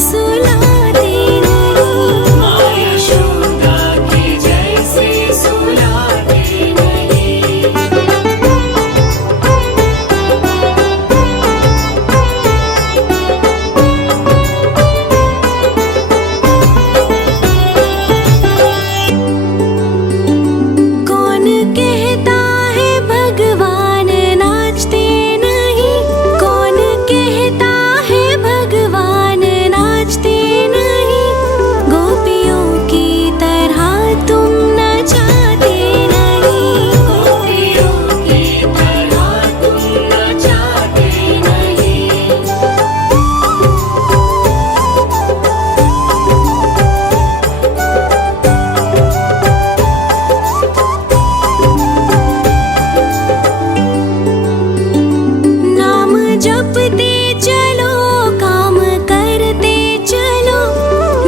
सुलाते नहीं। माँ यशोदा के जैसे सुलाते नहीं। कौन कहता है भगवान नाचते नहीं? कौन कहता है भगवान नाचते नहीं? गोपियों की तरह तुम नचाते नहीं। गोपियों की तरह तुम नचाते नहीं। नाम जपते चलो, काम करते चलो।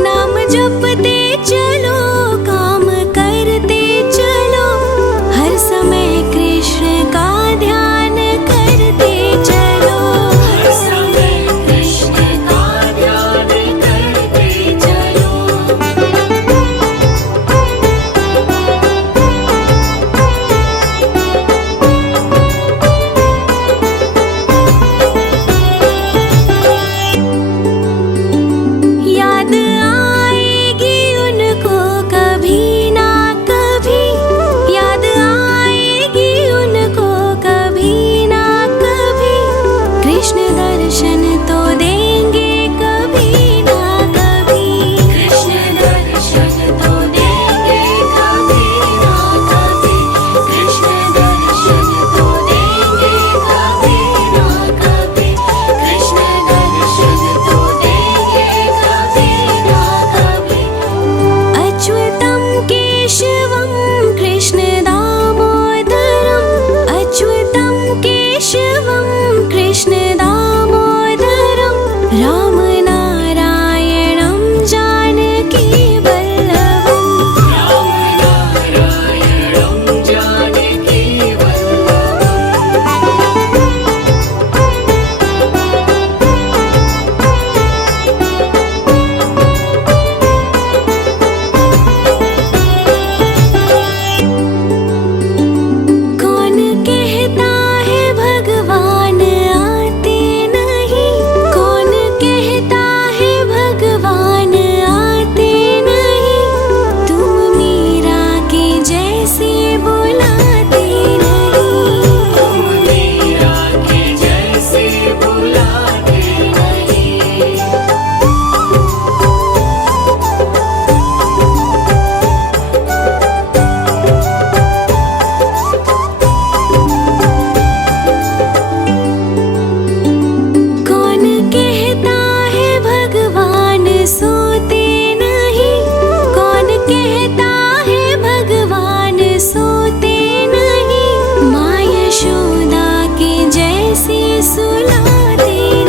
नाम जपते चलो, काम करते चलो। हर समय कृष्ण का ध्यान करते चलो। हर समय कृष्ण का ध्यान करते चलो। याद आएगी उनको कभी ना कभी। याद आएगी उनको कभी ना कभी। कृष्ण दर्शन तो देंगे कभी ना कभी। कृष्ण दर्शन तो देंगे कभी ना कभी। कृष्ण दर्शन तो देंगे कभी ना कभी। कृष्ण दर्शन तो देंगे कभी ना कभी। अच्युतं केशवं कृष्ण दामोदरम्। अच्युतं केशवं कृष्ण दामोदरम्। राम नारायणं जानकी वल्लभम्। राम नारायणं जानकी वल्लभम्। कौन कहता है भगवान आते नहीं? कौन कहता है भगवान आते नहीं? तुम मीरा के जैसे बुलाते नहीं। तुम मीरा के जैसे बुलाते नहीं। कौन कहता है भगवान सोते नहीं? कौन कहता है भगवान सोते नहीं? माँ यशोदा के जैसे सुलाते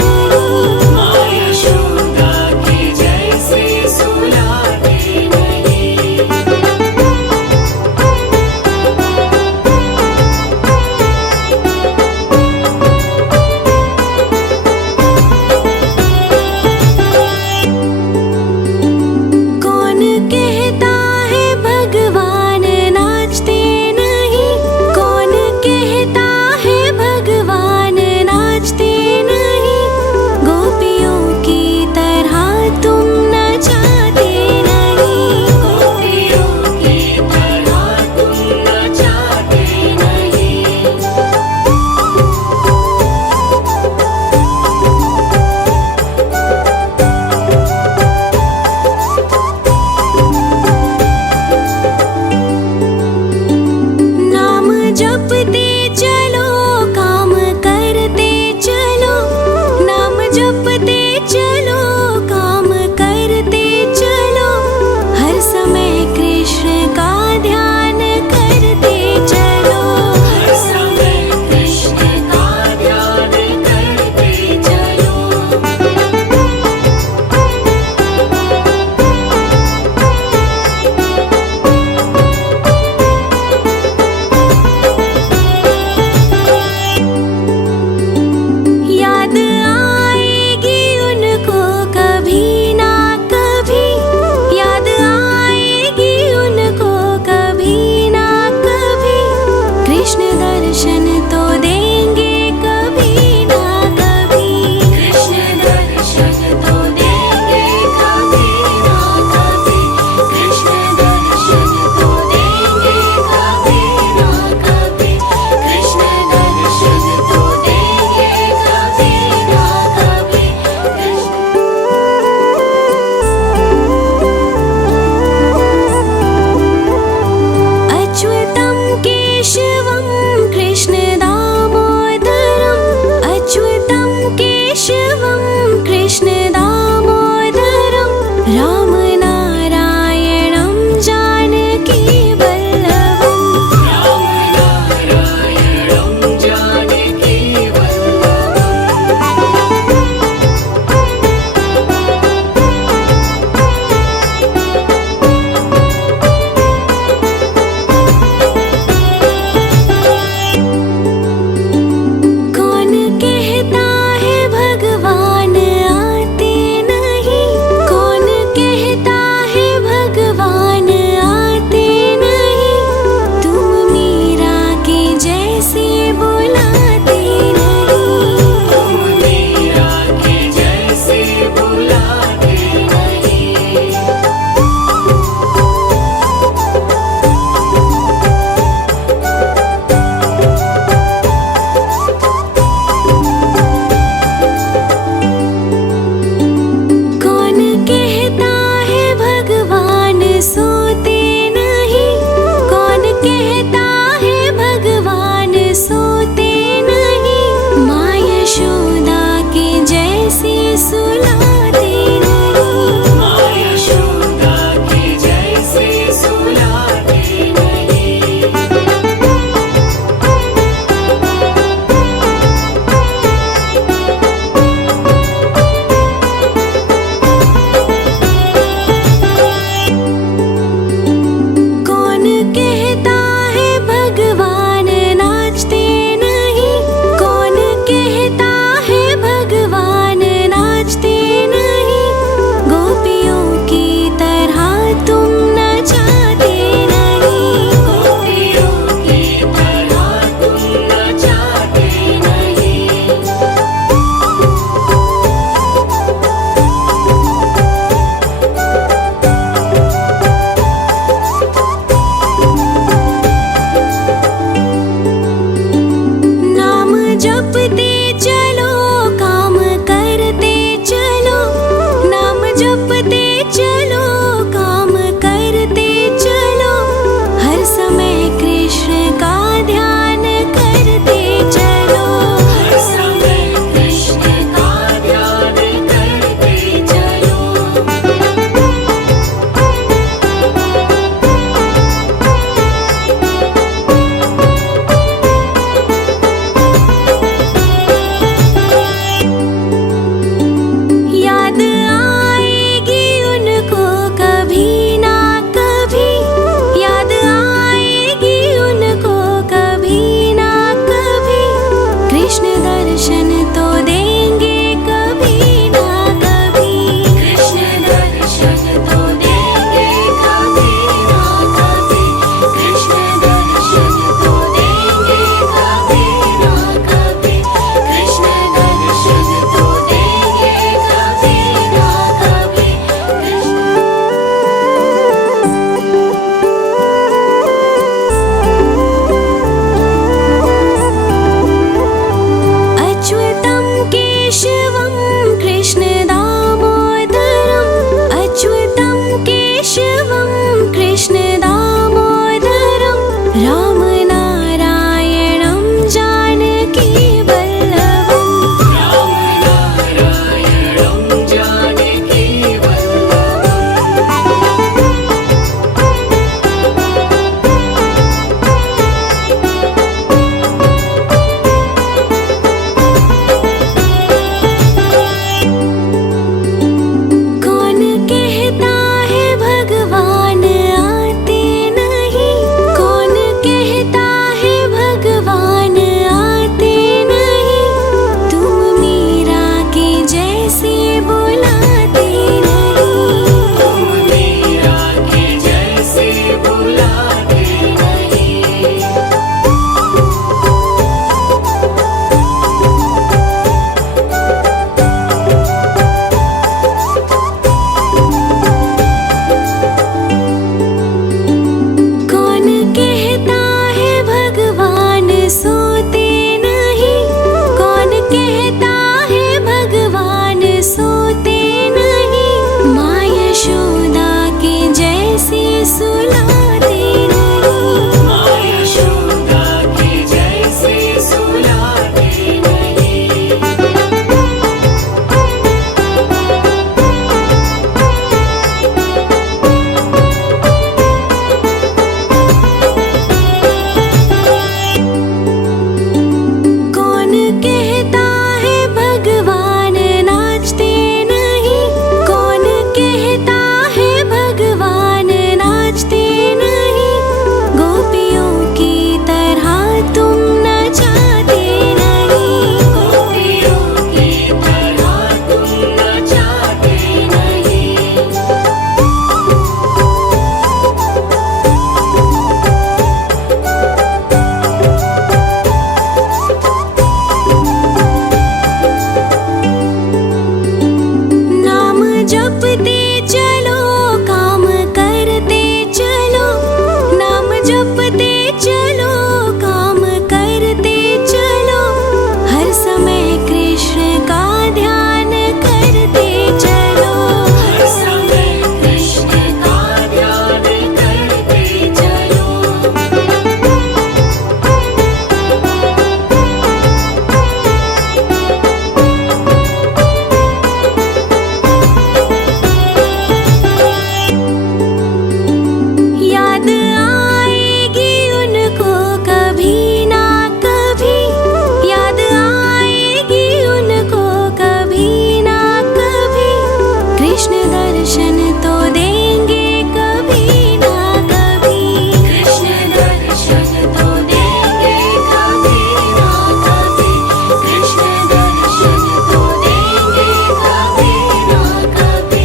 कृष्ण दामोदरम् अच्युतं केशवं कृष्ण दामोदरं रामनारायणं जानकी वल्लभम् रामनारायणं जानकी कौन कहता है भगवान आते नहीं कौन कहता है भगवान आते नहीं तुम मीरा के जैसे बुलाते नहीं तुम मीरा के जैसे बुलाते नहीं कौन कहता है भगवान सोते नहीं कौन कहता है भगवान सोते नहीं माँ यशोदा के जैसे सुलाते नहीं माँ यशोदा के जैसे सुलाते नहीं कौन कहता है भगवान नाचते नहीं कौन कहता है भगवान नाचते नहीं गोपियों की तरह तुम नचाते नहीं गोपियों की तरह तुम नचाते नहीं नाम जपते चलो काम करते चलो नाम जपते चलो काम करते चलो हर समय कृष्ण का ध्यान करते चलो हर समय कृष्ण का ध्यान करते चलो याद आएगी उनको कभी ना कभी याद आएगी उनको कभी ना कभी कृष्ण दर्शन तो देंगे कभी ना कभी कृष्ण दर्शन तो देंगे कभी ना कभी कृष्ण दर्शन तो देंगे कभी ना कभी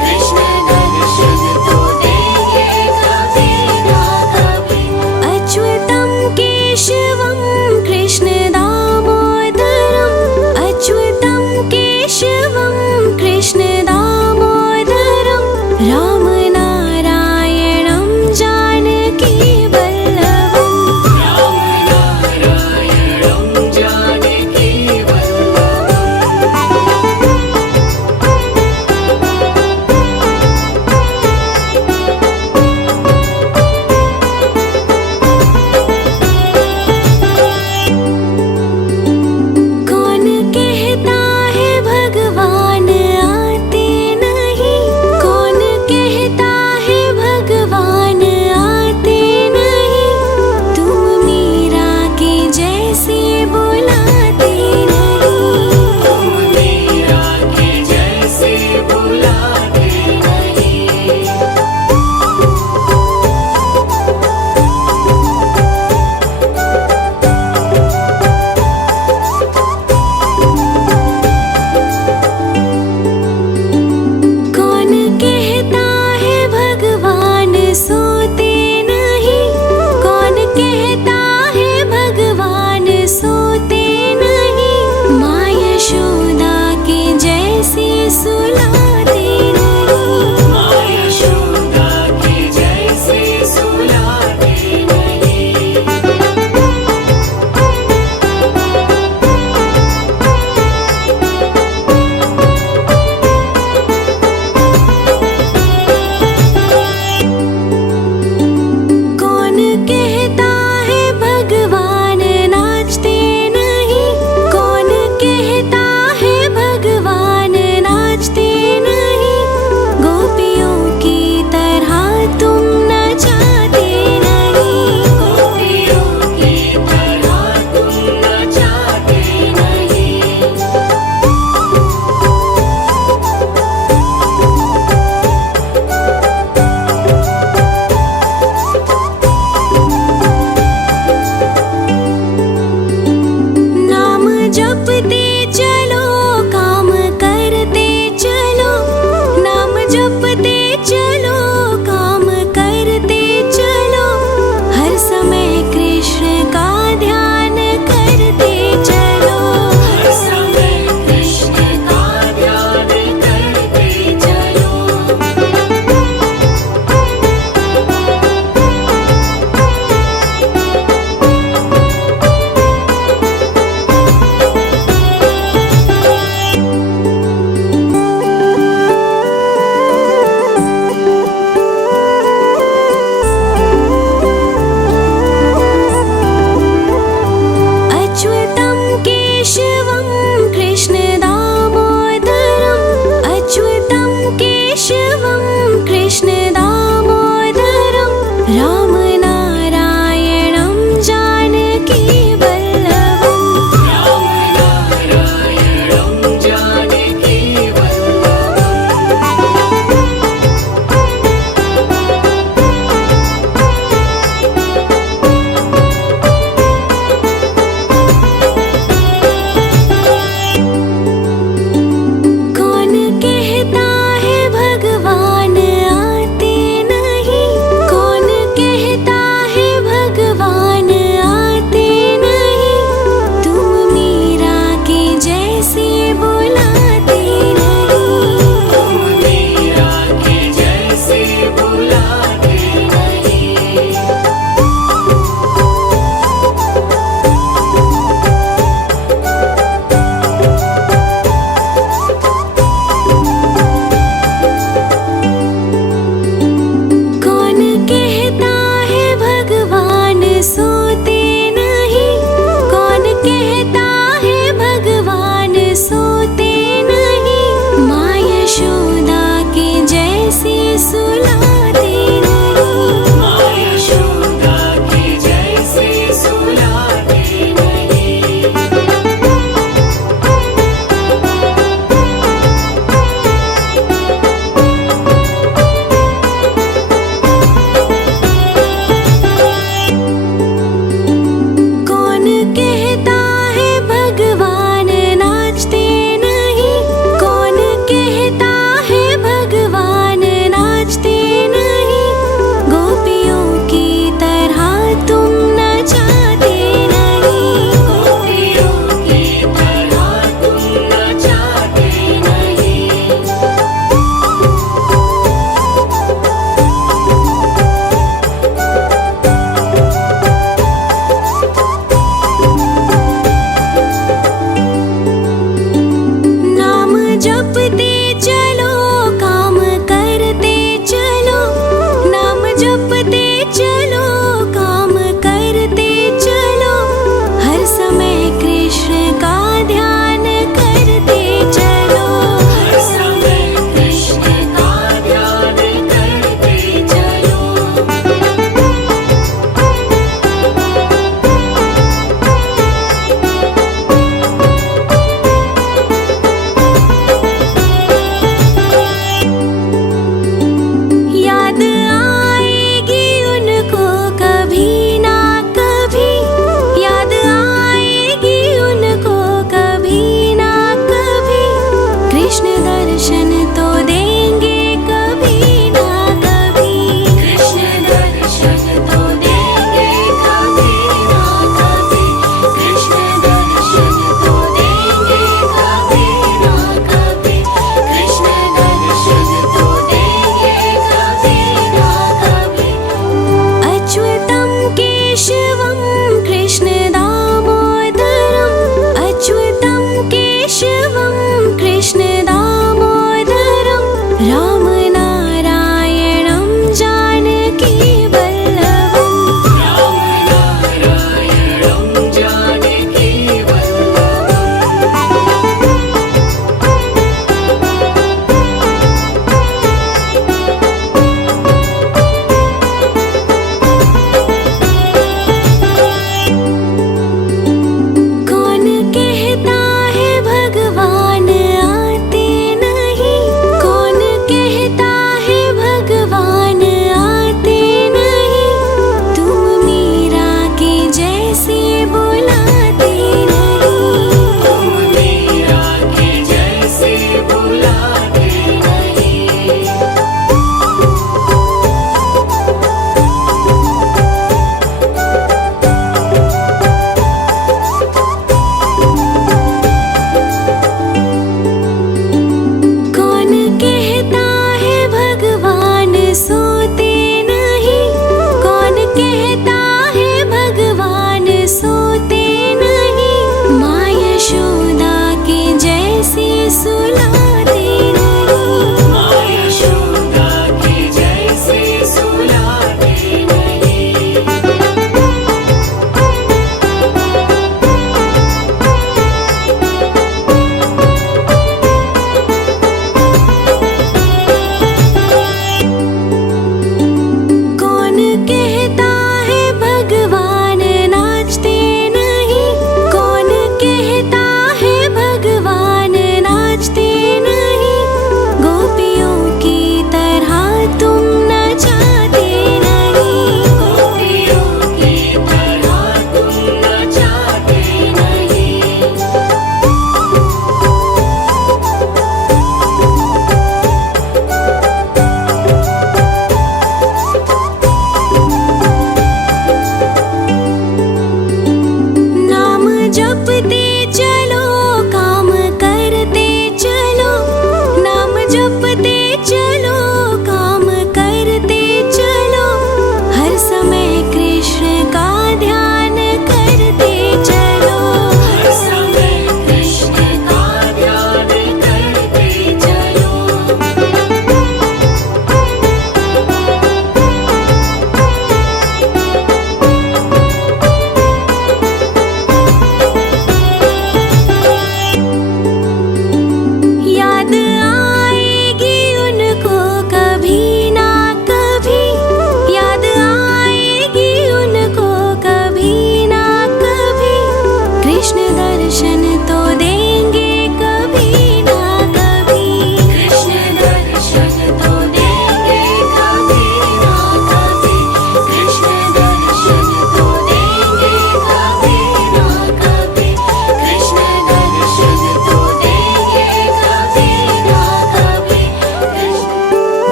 कृष्ण दर्शन तो देंगे कभी ना कभी अच्युतं केशवं कृष्ण दामोदरम् अच्युतं केशवं कृष्ण दामोदरं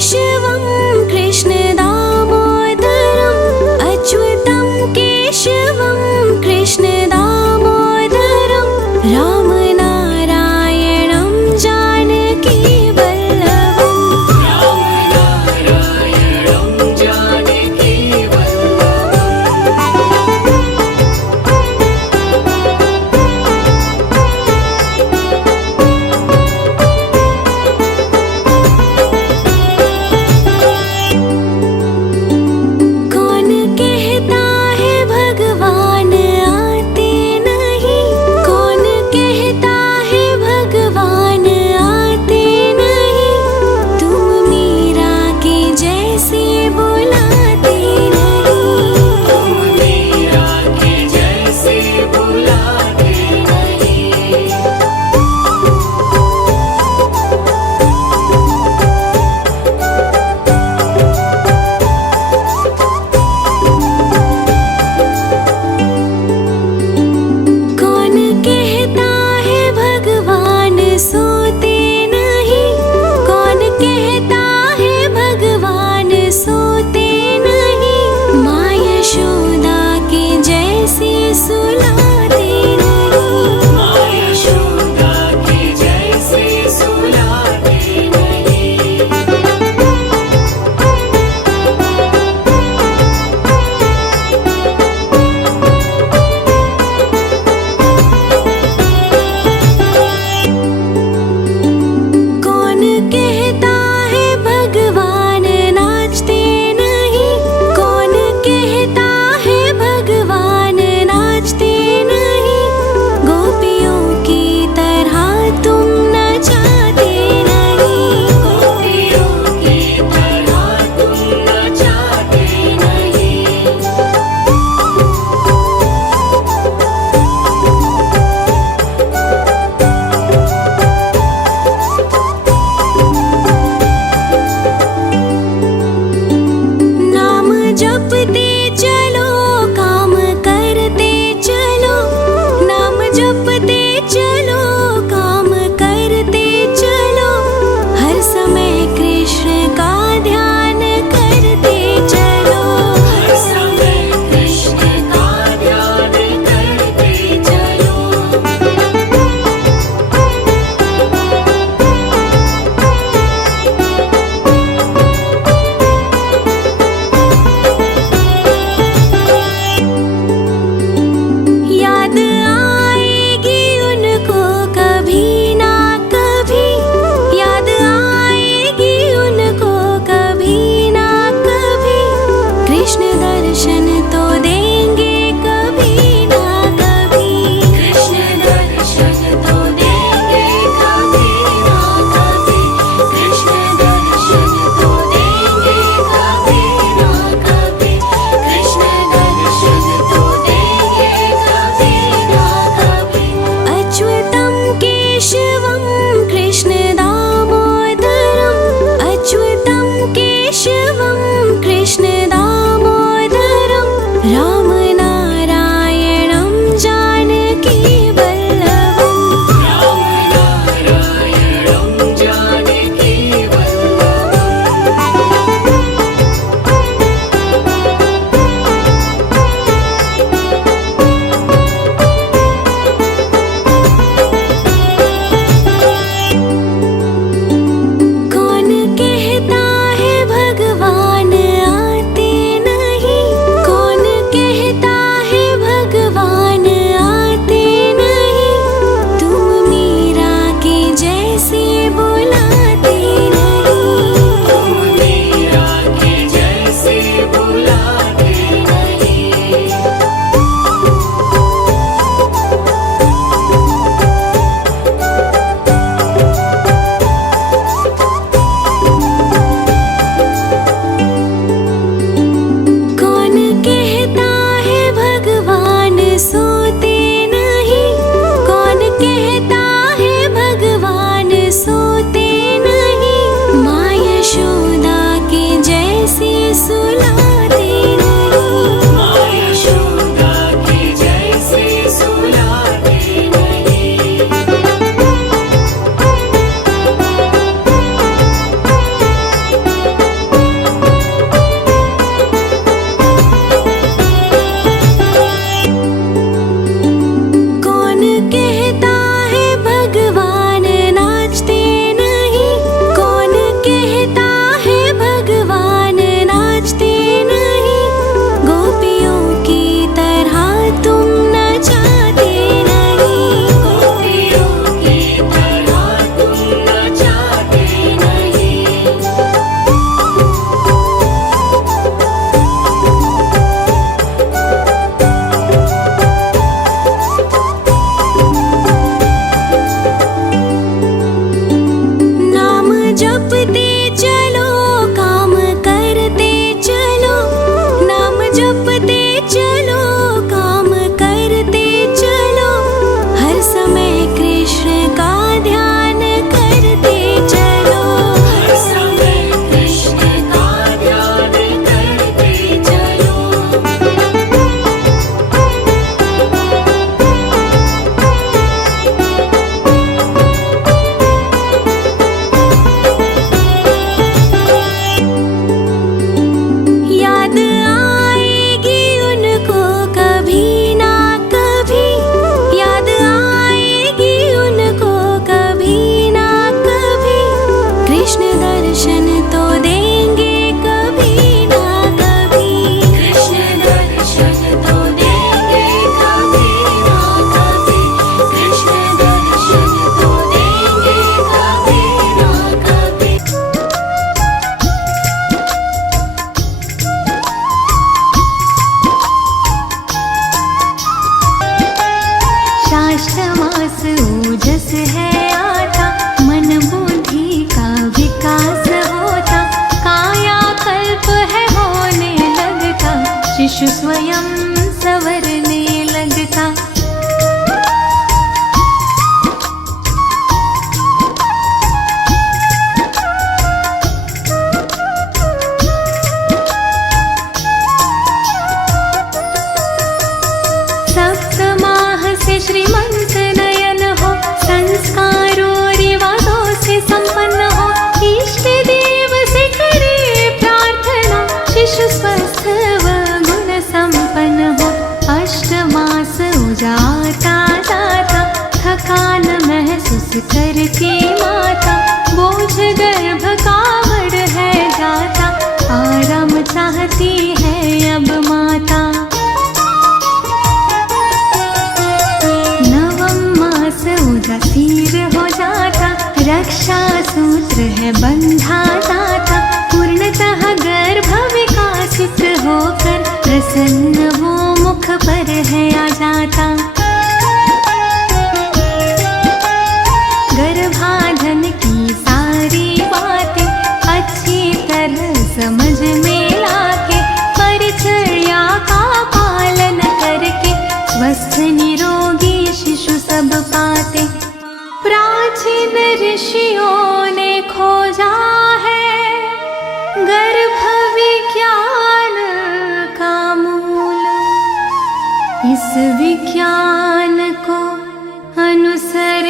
केशवं कृष्ण दामोदरम् अच्युतं केशवं कृष्ण दामोदरं रामनारायणं जानकी वल्लभम् रामनारायणं जानकी कौन कहता है भगवान आते नहीं कौन कहता है भगवान आते नहीं तुम मीरा के जैसे बुलाते नहीं तुम मीरा के जैसे बुलाते नहीं कौन कहता है भगवान सोते नहीं कौन कहता है भगवान सोते नहीं माँ यशोदा के जैसे सुलाते नहीं माँ यशोदा के जैसे सुलाते नहीं कौन कहता है भगवान नाचते नहीं कौन कहता है भगवान नाचते नहीं गोपियों की तरह तुम नचाते नहीं गोपियों की तरह तुम नचाते नहीं नाम जपते चलो काम करते चलो नाम जपते चलो काम करते चलो हर समय कृष्ण का ध्यान करते चलो हर समय कृष्ण का ध्यान करते चलो याद आएगी उनको कभी ना कभी याद आएगी उनको कभी ना कभी कृष्ण दर्शन तो देंगे कभी ना कभी कृष्ण दर्शन तो देंगे कभी ना कभी कृष्ण दर्शन तो देंगे कभी ना कभी कृष्ण दर्शन तो देंगे कभी ना कभी अच्युतं केशवं कृष्ण दामोदरम् अच्युतं केशवं कृष्ण दामोदरं रस है आता, मन बुद्धि का विकास होता, कायाकल्प है होने लगता, शिशु स्वयं संवरने लगता। सप्तमाह से श्रीमंत नयन हो, संस्कारों रिवाजों से संपन्न हो, इष्ट देव से करे प्रार्थना, शिशु स्वस्थ व गुण संपन्न हो। अष्टमास उजाता जाता, थकान महसूस करके माता, बोझ गर्भ का बढ़ है जाता, आराम चाहती है अब माता। उदासीर हो जाता, रक्षा सूत्र है बंधा जाता, पूर्णतः गर्भ विकासित होकर प्रसन्न वो मुख पर है आ जाता। गर्भाधान की सारी बातें अच्छी तरह समझ में लाके, परिचर्या का पालन करके, स्वस्थ निरोगी शिशु सब पाते। प्राचीन ऋषियों ने खोजा है गर्भ विज्ञान का मूल, इस विज्ञान को अनुसर